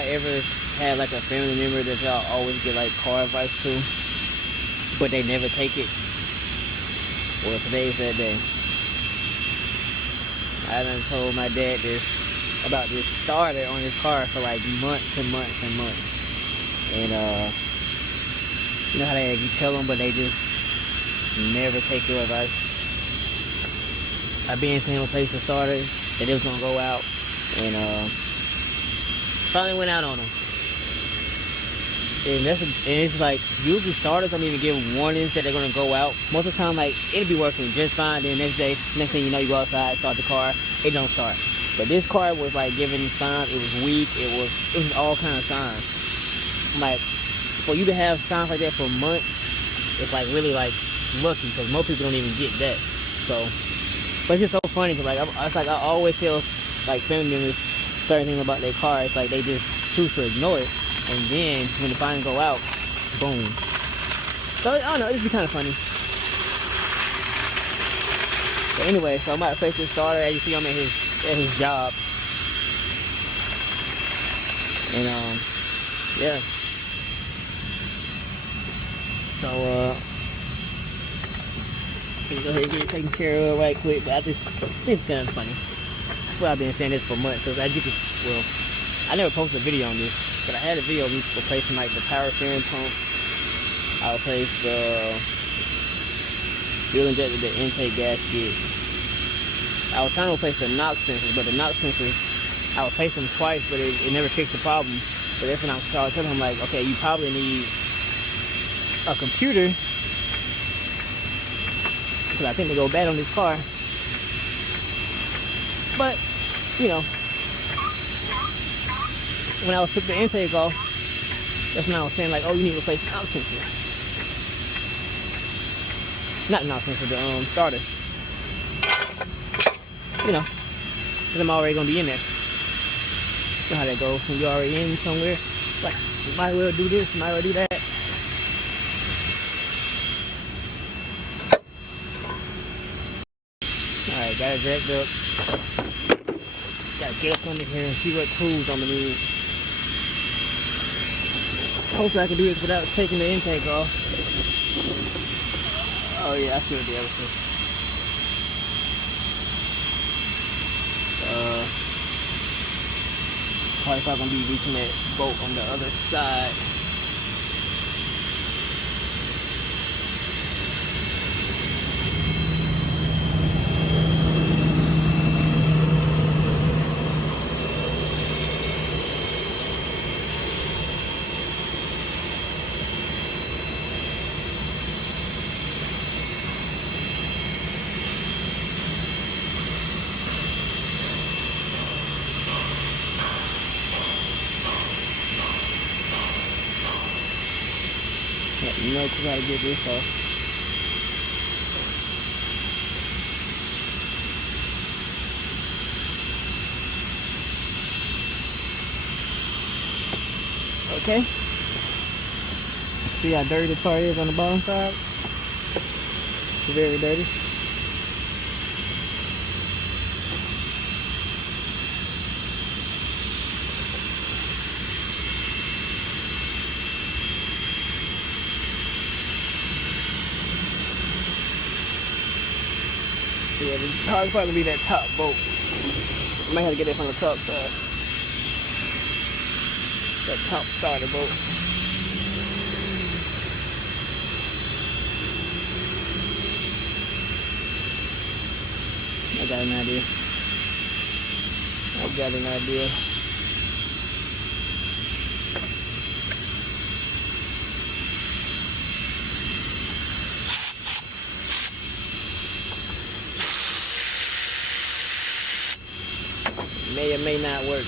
y'all ever had like a family member that y'all always get like car advice to, but they never take it? Well, today's that day. I done told my dad about this starter on his car for like months and months and months. And you know how you tell them, but they just never take your advice. I've been saying replace the starter, that it was gonna go out, and finally went out on them. And it's like, usually starters don't even give warnings that they're gonna go out. Most of the time, like, it'll be working just fine, then next thing you know, you go outside, start the car, it don't start. But this car was like giving signs. It was weak, it was all kind of signs. Like, for you to have signs like that for months, it's like really like lucky, because most people don't even get that. So, but it's just so funny, because like I always feel like family members certain things about their car, it's like they just choose to ignore it, and then when it finally go out, boom. So I don't know, it'd be kind of funny. But anyway, so I'm about to face this starter. As you see, I'm at his job, and yeah. So I'm gonna go ahead and get it taken care of right quick. But I just think it's kind of funny. That's why I've been saying this for months, because I get this. Well, I never posted a video on this, but I had a video of me replacing like the power steering pump. I replaced the fuel injector, the intake gasket. I was trying to replace the knock sensors, but the knock sensors, I replaced them twice, but it never fixed the problem. So that's when I started telling him, like, okay, you probably need a computer, because I think they go bad on this car. But, you know, when I took the intake off, that's when I was saying, like, oh, you need to replace the knock sensor. Not the knock sensor, the starter. You know, because I'm already going to be in there. You know how that goes when you're already in somewhere. Like, you might as well do this, you might as well do that. Alright, got it jacked up. Gotta get up under here and see what tools I'm gonna need. Hopefully I can do this without taking the intake off. Oh yeah, I see what the other thing. Probably not gonna be reaching that bolt on the other side. You know, because I gotta get this off. Okay. See how dirty the car is on the bottom side? It's very dirty. Yeah, the car's probably be that top bolt. I might have to get it from the top side. That top starter bolt. I got an idea. May or may not work.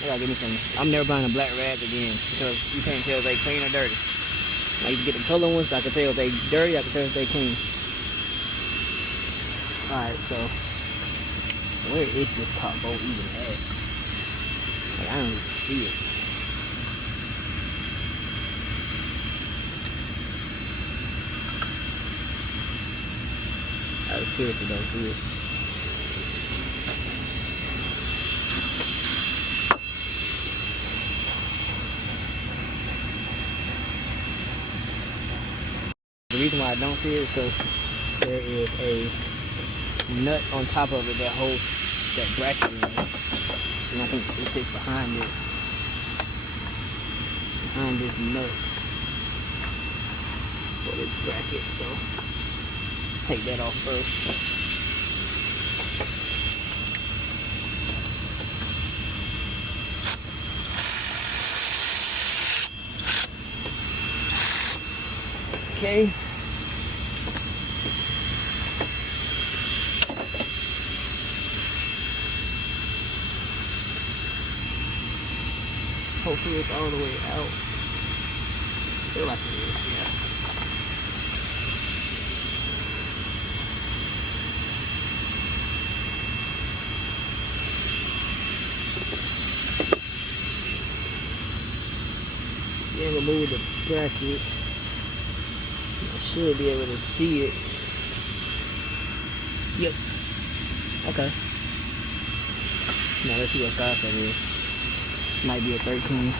I gotta give me some. I'm never buying a black rag again, because you can't tell if they clean or dirty. I used to get the color ones, I can tell if they dirty, I can tell if they clean. Alright, so Where is this top bolt even at? Like, I don't even see it. I seriously don't see it. The reason why I don't see it is because there is a nut on top of it that holds that bracket in it. And I think it sits behind it. Behind this nut for this bracket. So take that off first. Okay. Hopefully it's all the way out. I feel like it is, yeah. Yeah, remove the bracket. I should be able to see it. Yep. Okay. Now let's see what size that is. Might be a 13.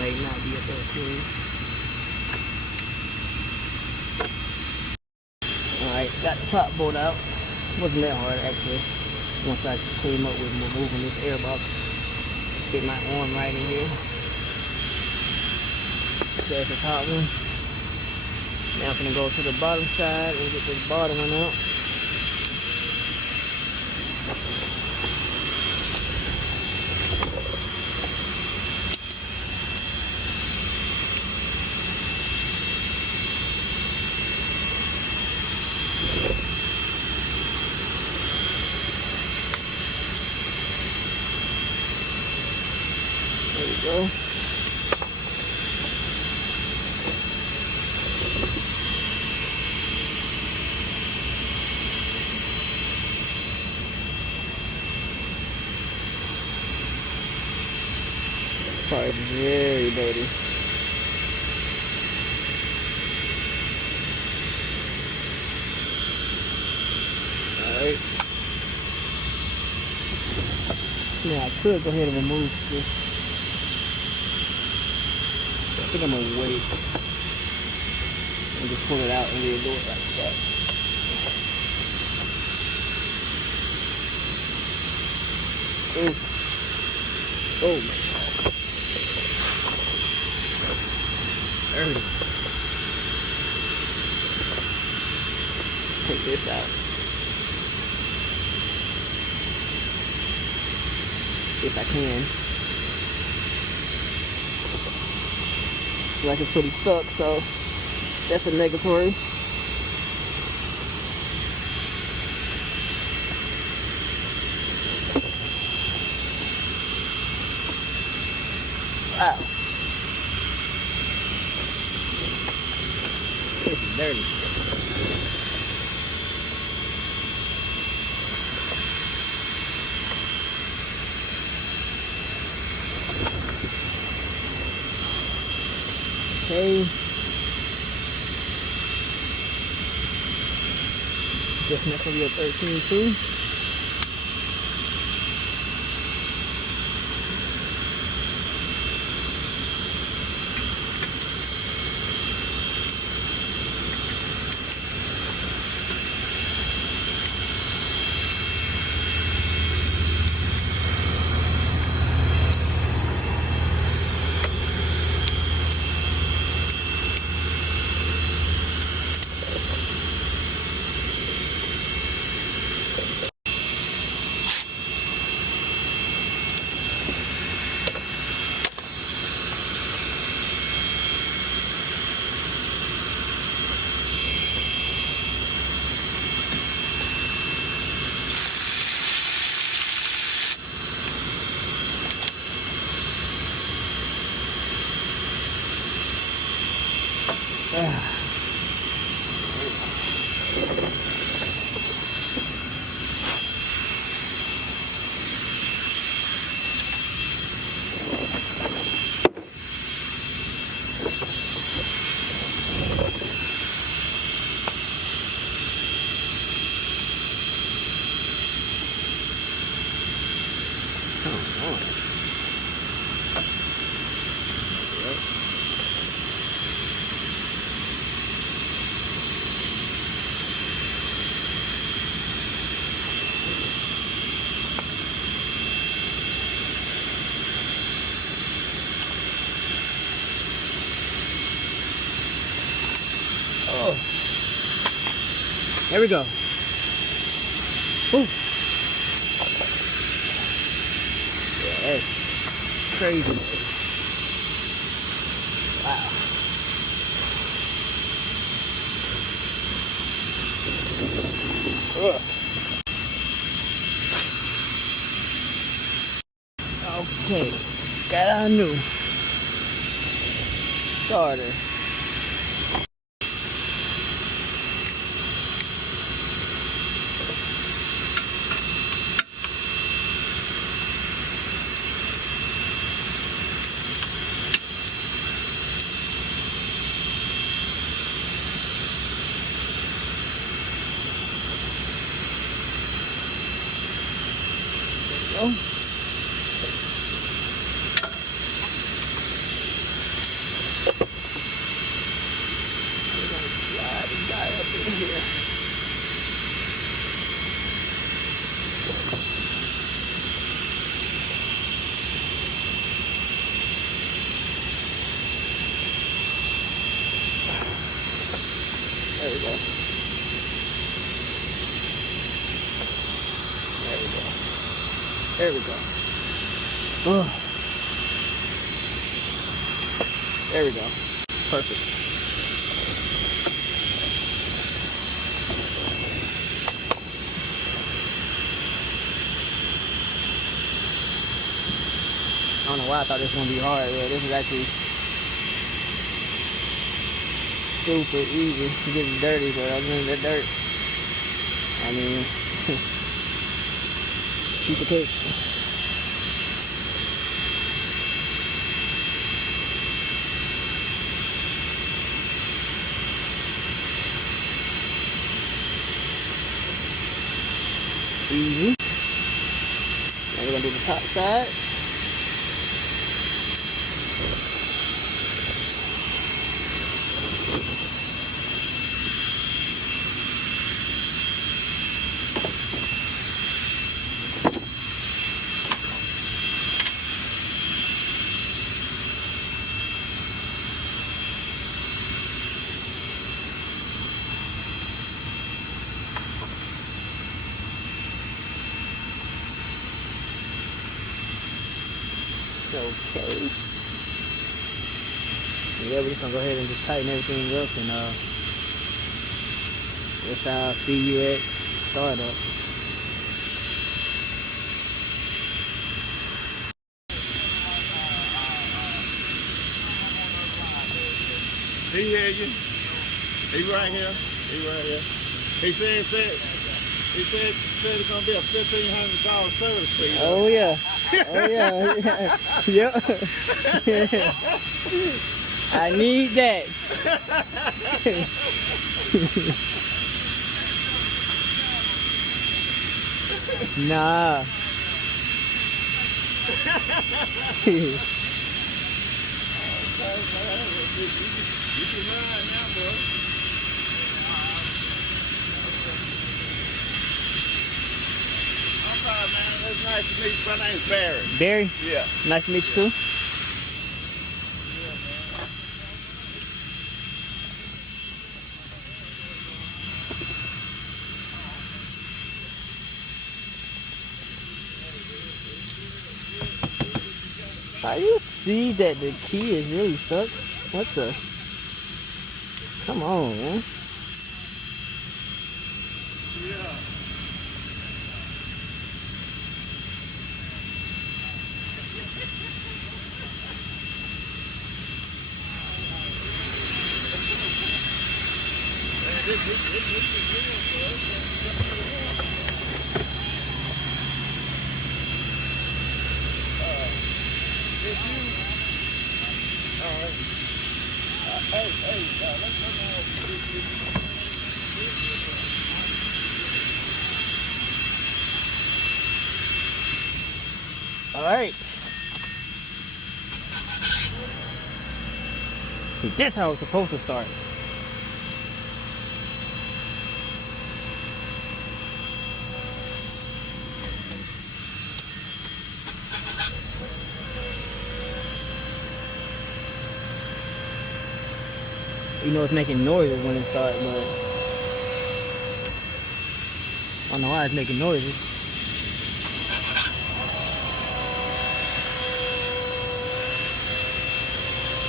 Might not be a 13. Alright, got the top bolt out. Wasn't that hard actually. Once I came up with removing this air box. Fit my arm right in here. There's the top one. Now I'm gonna go to the bottom side and get this bottom one out. There we go. Car is very dirty. Alright. Now I could go ahead and remove this. I think I'm gonna wait and just pull it out and we'll do it like that. Oof. Oh man. Dirty. Take this out. If I can. Feel like it's pretty stuck, so that's a negatory. Wow. This is dirty. Okay. This next will be a 13 too. There we go. Woo. Yeah, that's crazy. Wow. Ugh. Okay, got our new starter. There we go. Here. There we go. There we go. There we go. Oh. There we go. Perfect. I don't know why I thought this was gonna be hard. Yeah, this is actually super easy. It's getting dirty, but other than the dirt, I mean, piece of cake. Easy. Now we're gonna do the top side. Okay. Yeah, we're just gonna go ahead and just tighten everything up, and that's how I see you at startup. He hear you. He right here. He right here. He said it's gonna be a $1,500 service fee. Oh yeah. Oh yeah. Yep. I need that. Nah. You can ride now, boy. I'm sorry, man. It's nice to meet you. My name's Barry. Barry? Yeah. Nice to meet you too. How you see that the key is really stuck? What the? Come on, man. Yeah. All right. See, that's how it's supposed to start. You know it's making noises when it starts, but don't know why it's making noises.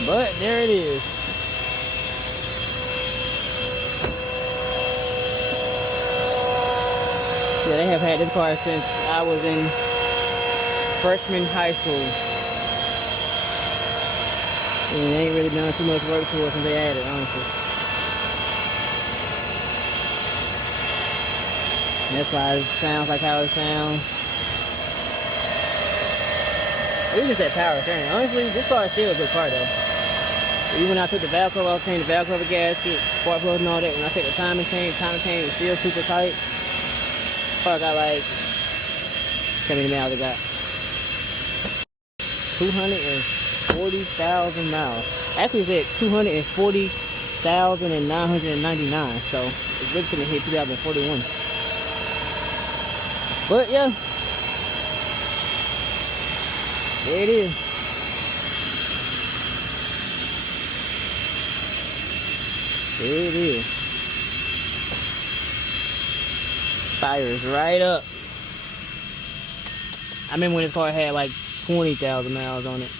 But there it is. Yeah, they have had this car since I was in freshman high school. And they ain't really done too much work to it since they had it, honestly. And that's why it sounds like how it sounds. It's just that power steering. Honestly, this car is still a good car though. Even when I took the valve cover off, changed the valve cover gasket, spark plugs and all that, when I took the timing chain was still super tight. Car got like, how many miles it got? 240,000 miles. Actually it's at 240,999, so it's really gonna hit 2041. But yeah, there it is. There it is. Tires right up. I remember when this car had like 20,000 miles on it.